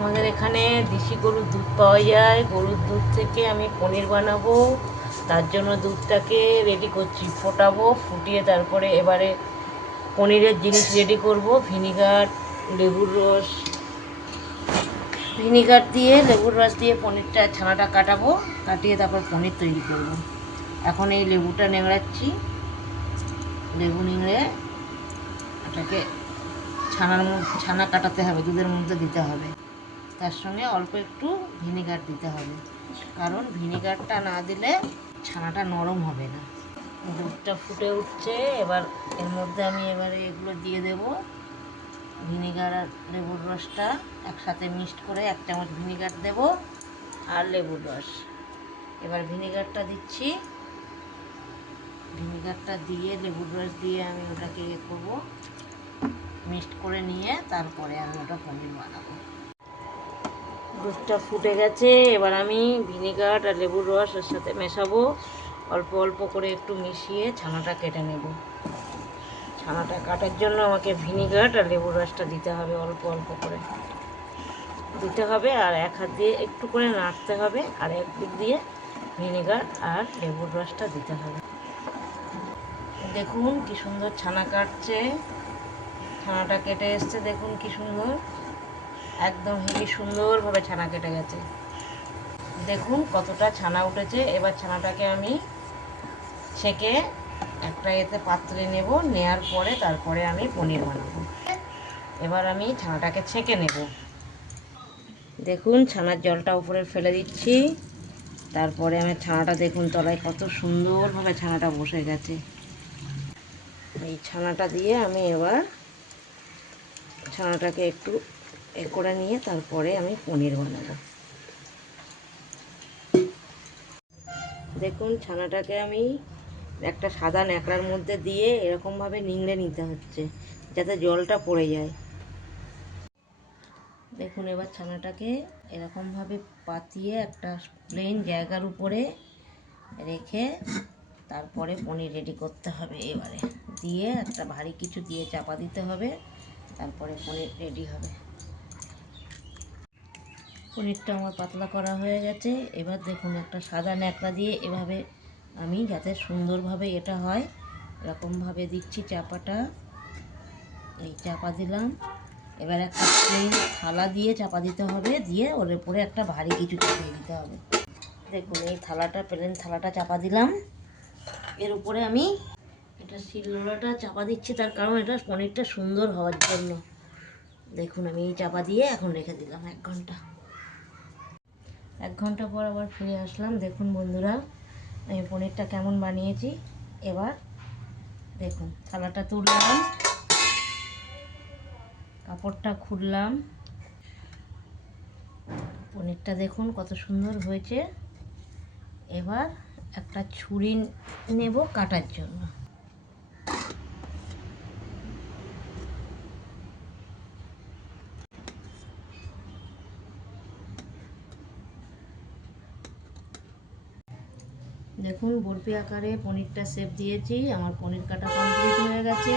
আমাদের এখানে দেশি গরুর দুধ পাওয়া যায়। গরুর দুধ থেকে আমি পনির বানাবো। তার জন্য দুধটাকে রেডি করছি, ফোটাবো, ফুটিয়ে তারপরে এবারে পনিরের জিনিস রেডি করব। ভিনিগার, লেবুর রস, ভিনিগার দিয়ে লেবুর রস দিয়ে পনিরটা ছানাটা কাটাবো, কাটিয়ে তারপর পনির তৈরি করব। এখন এই লেবুটা নেংড়াচ্ছি, লেবু নিংড়ে এটাকে ছানা কাটাতে হবে, দুধের মধ্যে দিতে হবে। তার সঙ্গে অল্প একটু ভিনিগার দিতে হবে, কারণ ভিনিগারটা না দিলে ছানাটা নরম হবে না। দুধটা ফুটে উঠছে, এবার এর মধ্যে আমি এবারে এগুলো দিয়ে দেব। ভিনিগার আর লেবুর রসটা একসাথে মিক্সড করে 1 চামচ ভিনিগার দেব আর লেবুর রস। এবার ভিনিগারটা দিচ্ছি, ভিনিগারটা দিয়ে লেবুর রস দিয়ে আমি ওটাকে করবো, মিক্সড করে নিয়ে তারপরে আমি ওটা পনির বানাবো। দুধটা ফুটে গেছে, এবার আমি ভিনিগার আর লেবুর রস এর সাথে মেশাবো। অল্প অল্প করে একটু মিশিয়ে ছানাটা কেটে নেব। ছানাটা কাটার জন্য আমাকে ভিনিগার আর লেবুর রসটা দিতে হবে, অল্প অল্প করে দিতে হবে। আর এক হাত দিয়ে একটু করে নাড়তে হবে, আর এক দিক দিয়ে ভিনিগার আর লেবুর রসটা দিতে হবে। দেখুন কি সুন্দর ছানা কাটছে, ছানাটা কেটে এসছে, দেখুন কি সুন্দর, একদম হেবি সুন্দরভাবে ছানা কেটে গেছে। দেখুন কতটা ছানা উঠেছে। এবার ছানাটাকে আমি ছেঁকে একটা এতে পাত্রে নেব, নেওয়ার পরে তারপরে আমি পনির বানাবো। এবার আমি ছানাটাকে ছেঁকে নেব। দেখুন ছানার জলটা উপরে ফেলে দিচ্ছি, তারপরে আমি ছানাটা দেখুন তলায় কত সুন্দরভাবে ছানাটা বসে গেছে। এই ছানাটা দিয়ে আমি এবার ছানাটাকে একটু করে নিয়ে তারপরে আমি পনির বানাবো। দেখুন ছানাটাকে আমি একটা সাদা ন্যাকড়ার মধ্যে দিয়ে এরকমভাবে নিংড়ে নিতে হচ্ছে, যাতে জলটা পড়ে যায়। দেখুন এবার ছানাটাকে এরকমভাবে পাতিয়ে একটা প্লেন জায়গার উপরে রেখে তারপরে পনির রেডি করতে হবে। এবারে দিয়ে একটা ভারী কিছু দিয়ে চাপা দিতে হবে, তারপরে পনির রেডি হবে। পনিরটা আমার পাতলা করা হয়ে গেছে। এবার দেখুন একটা সাদা ন্যাকড়া দিয়ে এভাবে আমি যাতে সুন্দরভাবে এটা হয় এরকমভাবে দিচ্ছি চাপাটা। এই চাপা দিলাম। এবার একটা প্লেন থালা দিয়ে চাপা দিতে হবে, দিয়ে ওর উপরে একটা ভারী কিছু চাপিয়ে দিতে হবে। দেখুন এই থালাটা, প্লেন থালাটা চাপা দিলাম। এর উপরে আমি এটা শিলনোড়াটা চাপা দিচ্ছি, তার কারণ এটা পনিরটা সুন্দর হওয়ার জন্য। দেখুন আমি এই চাপা দিয়ে এখন রেখে দিলাম 1 ঘন্টা। 1 ঘন্টা পর আবার ফিরে আসলাম। দেখুন বন্ধুরা আমি পনিরটা কেমন বানিয়েছি। এবার দেখুন থালাটা তুললাম, কাপড়টা খুললাম, পনিরটা দেখুন কত সুন্দর হয়েছে। এবার একটা ছুরি নেব কাটার জন্য। দেখুন বরফি আকারে পনিরটা শেপ দিয়েছি। আমার পনির কাটা কমপ্লিট হয়ে গেছে।